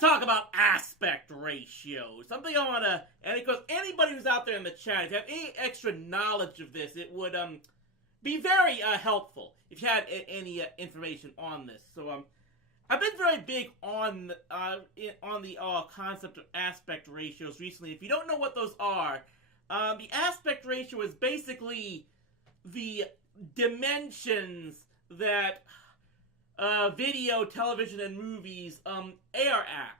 let's talk about aspect ratio. Something I want to, and because anybody who's out there in the chat, if you have any extra knowledge of this, it would be very helpful if you had any information on this. So I've been very big on the concept of aspect ratios recently. If you don't know what those are, the aspect ratio is basically the dimensions that video, television, and movies air at.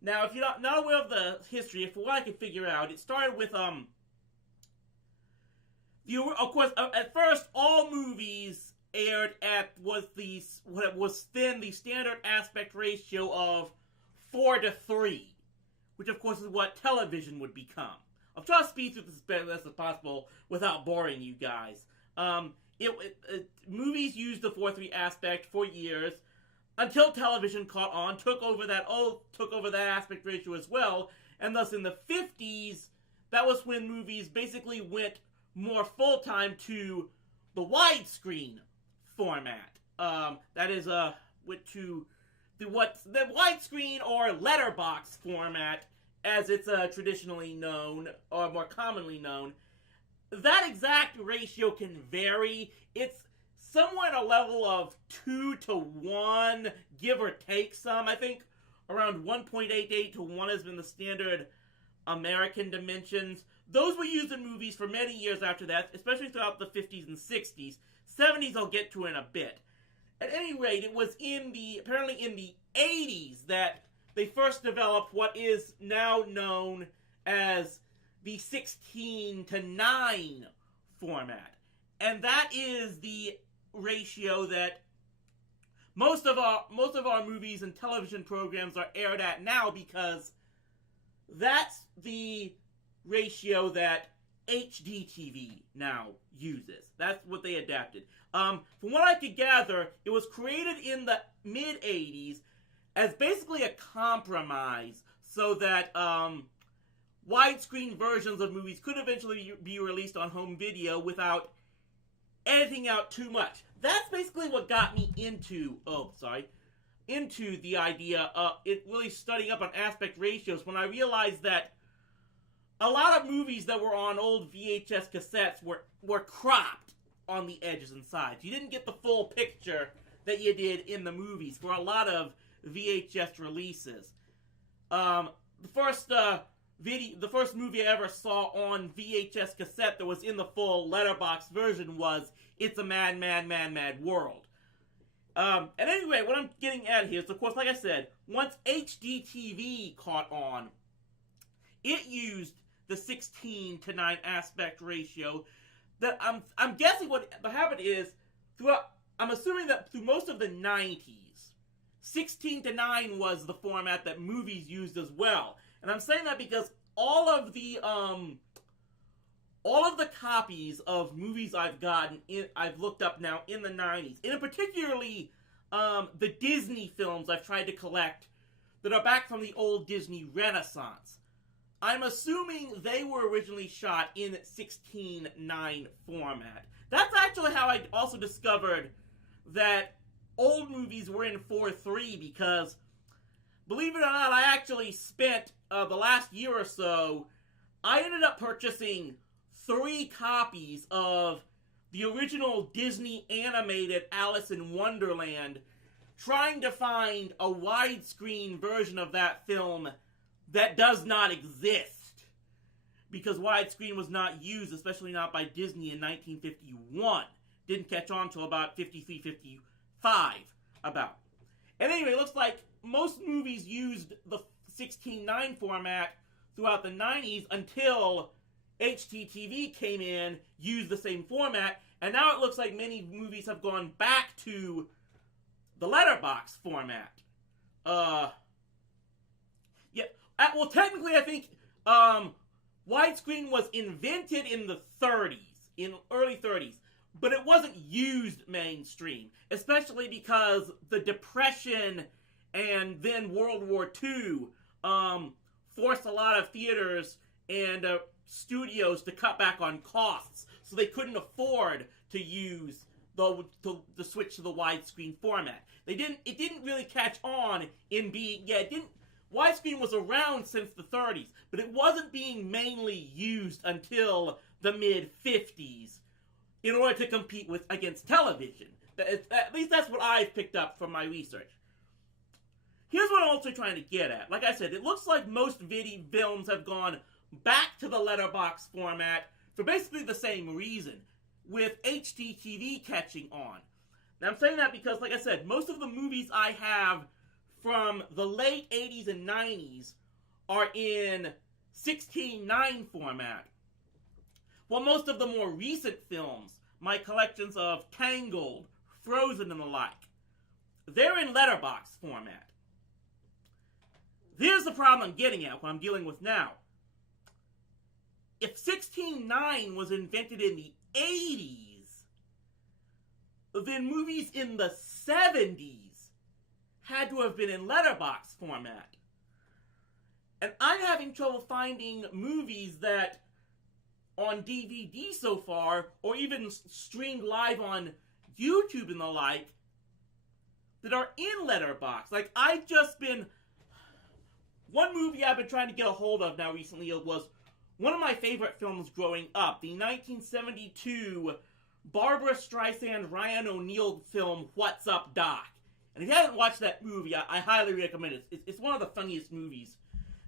Now, if you're not aware of the history, from what I can figure out, it started with of course, at first, all movies aired at what was then the standard aspect ratio of 4:3, which of course is what television would become. I'll try to speed through this as best as possible without boring you guys. Movies used the 4:3 aspect for years until television caught on, took over that aspect ratio as well, and thus in the 50s, that was when movies basically went more full-time to the widescreen format. That is went to the widescreen or letterbox format, as it's traditionally known or more commonly known. That exact ratio can vary. It's somewhere at a level of 2 to 1, give or take some. I think around 1.88 to 1 has been the standard American dimensions. Those were used in movies for many years after that, especially throughout the 50s and 60s. 70s I'll get to in a bit. At any rate, it was apparently in the 80s that they first developed what is now known as the 16 to 9 format. And that is the ratio that most of our movies and television programs are aired at now, because that's the ratio that HDTV now uses. That's what they adapted. From what I could gather, it was created in the mid-80s as basically a compromise so that widescreen versions of movies could eventually be released on home video without editing out too much. That's basically what got me into the idea of it really studying up on aspect ratios, when I realized that a lot of movies that were on old VHS cassettes were cropped on the edges and sides. You didn't get the full picture that you did in the movies for a lot of VHS releases. The first movie I ever saw on VHS cassette that was in the full letterbox version was It's a Mad, Mad, Mad, Mad World. At any rate, what I'm getting at here is, of course, like I said, once HDTV caught on, it used the 16 to 9 aspect ratio. That I'm guessing what the habit is I'm assuming that through most of the 90s, 16 to 9 was the format that movies used as well. And I'm saying that because all of the copies of movies I've looked up now in the 90s, and particularly the Disney films I've tried to collect that are back from the old Disney Renaissance, I'm assuming they were originally shot in 16:9 format. That's actually how I also discovered that old movies were in 4:3, because, believe it or not, I actually spent the last year or so, I ended up purchasing 3 copies of the original Disney animated Alice in Wonderland, trying to find a widescreen version of that film that does not exist, because widescreen was not used, especially not by Disney in 1951. Didn't catch on till about 53, 55 about. And anyway, it looks like most movies used the 16:9 format throughout the 90s until HDTV came in, used the same format, and now it looks like many movies have gone back to the letterbox format. Well, technically, I think widescreen was invented in the 30s, in early 30s, but it wasn't used mainstream, especially because the Depression and then World War II forced a lot of theaters and studios to cut back on costs, so they couldn't afford to use the switch to the widescreen format. It didn't really catch on in being, it didn't. widescreen was around since the 30s, but it wasn't being mainly used until the mid-50s in order to compete against television. At least that's what I've picked up from my research. Here's what I'm also trying to get at. Like I said, it looks like most video films have gone back to the letterbox format for basically the same reason, with HDTV catching on. Now I'm saying that because, like I said, most of the movies I have from the late 80s and 90s are in 16:9 format. While most of the more recent films, my collections of Tangled, Frozen, and the like, they're in letterbox format. Here's the problem I'm getting at, what I'm dealing with now. If 16:9 was invented in the 80s, then movies in the 70s had to have been in letterbox format. And I'm having trouble finding movies that on DVD so far, or even streamed live on YouTube and the like, that are in letterbox. Like, one movie I've been trying to get a hold of now recently was one of my favorite films growing up, the 1972 Barbara Streisand, Ryan O'Neal film, What's Up, Doc? And if you haven't watched that movie, I highly recommend it. It's one of the funniest movies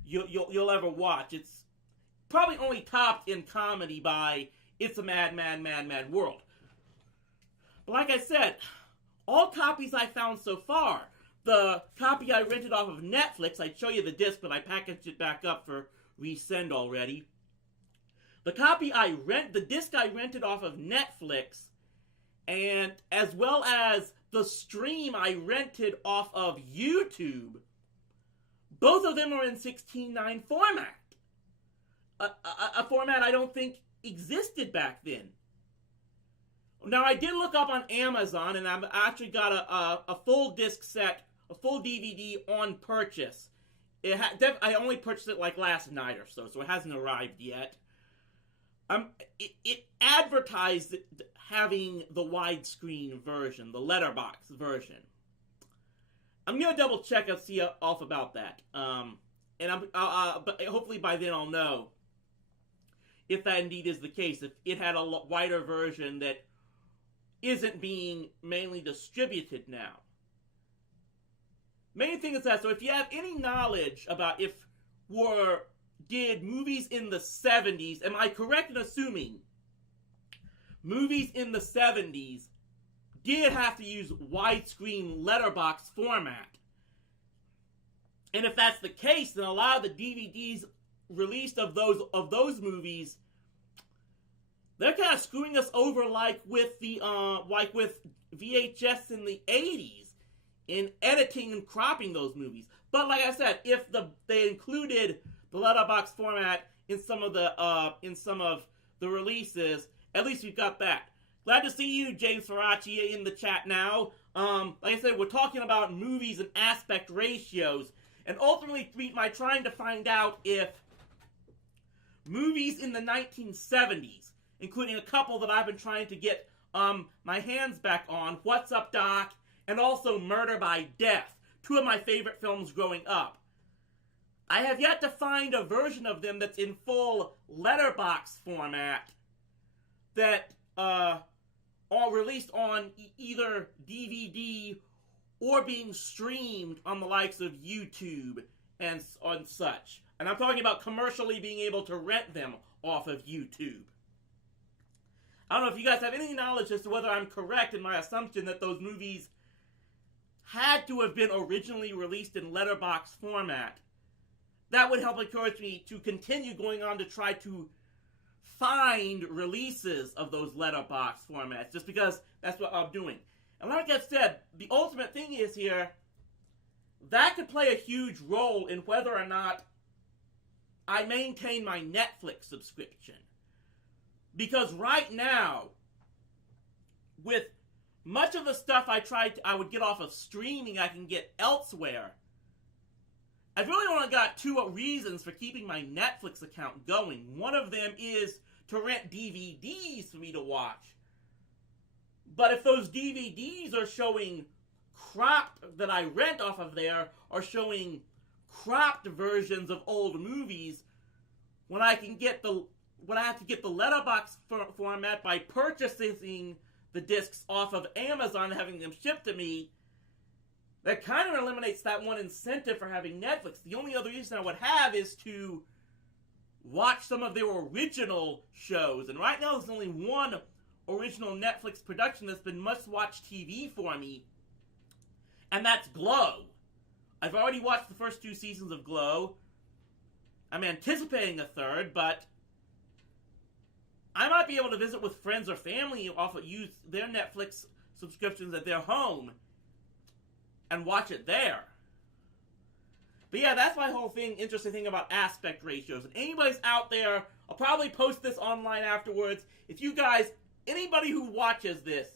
you'll ever watch. It's probably only topped in comedy by It's a Mad, Mad, Mad, Mad World. But like I said, all copies I found so far, the copy I rented off of Netflix, I'd show you the disc, but I packaged it back up for resend already. The disc I rented off of Netflix, and as well as the stream I rented off of YouTube, both of them are in 16:9 format. A format I don't think existed back then. Now, I did look up on Amazon, and I've actually got a full disc set, a full DVD on purchase. I only purchased it like last night or so it hasn't arrived yet. It advertised having the widescreen version, the letterbox version. I'm gonna double check and see off about that. But hopefully by then I'll know if that indeed is the case. If it had a wider version that isn't being mainly distributed now. Main thing is that, so if you have any knowledge about did movies in the 70s, am I correct in assuming movies in the 70s did have to use widescreen letterbox format? And if that's the case, then a lot of the DVDs released of those movies, they're kind of screwing us over like with VHS in the 80s in editing and cropping those movies. But like I said, if they included the letterbox format in some of the releases, at least we've got that. Glad to see you, James Faraci, in the chat now. Like I said, we're talking about movies and aspect ratios, and ultimately trying to find out if movies in the 1970s, including a couple that I've been trying to get my hands back on, What's Up, Doc? And also Murder by Death, two of my favorite films growing up. I have yet to find a version of them that's in full letterbox format that are released on either DVD or being streamed on the likes of YouTube and on such. And I'm talking about commercially being able to rent them off of YouTube. I don't know if you guys have any knowledge as to whether I'm correct in my assumption that those movies had to have been originally released in letterbox format. That would help encourage me to continue going on to try to find releases of those letterbox formats, just because that's what I'm doing. And like I said, the ultimate thing is here, that could play a huge role in whether or not I maintain my Netflix subscription. Because right now, with much of the stuff I would get off of streaming I can get elsewhere, I've really only got two reasons for keeping my Netflix account going. One of them is to rent DVDs for me to watch. But if those DVDs are showing cropped, that I rent off of there, are showing cropped versions of old movies when I can get when I have to get the letterbox format by purchasing the discs off of Amazon and having them shipped to me. That kind of eliminates that one incentive for having Netflix. The only other reason I would have is to watch some of their original shows. And right now there's only one original Netflix production that's been must-watch TV for me, and that's Glow. I've already watched the first 2 seasons of Glow. I'm anticipating a third, but I might be able to visit with friends or family use their Netflix subscriptions at their home and watch it there. But yeah, that's my whole interesting thing about aspect ratios. And anybody's out there, I'll probably post this online afterwards. If you guys, anybody who watches this,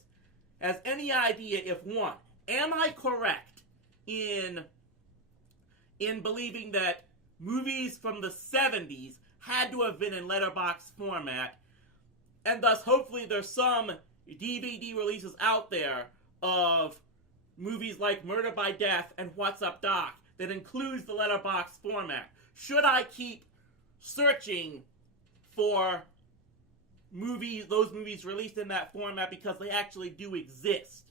has any idea if, one, am I correct in believing that movies from the 70s had to have been in letterbox format, and thus hopefully there's some DVD releases out there of movies like Murder by Death and What's Up Doc that includes the letterbox format? Should I keep searching for those movies released in that format because they actually do exist?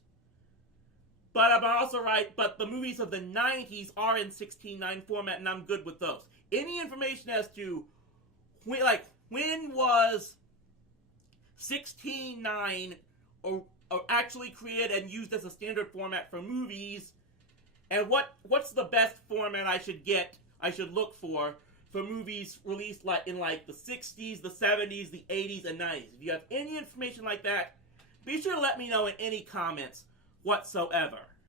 But I'm also right, but the movies of the 90s are in 16:9 format, and I'm good with those. Any information as to when was 16:9 or actually created and used as a standard format for movies, and what's the best format I should look for movies released in the 60s, the 70s, the 80s, and 90s. If you have any information like that, be sure to let me know in any comments whatsoever.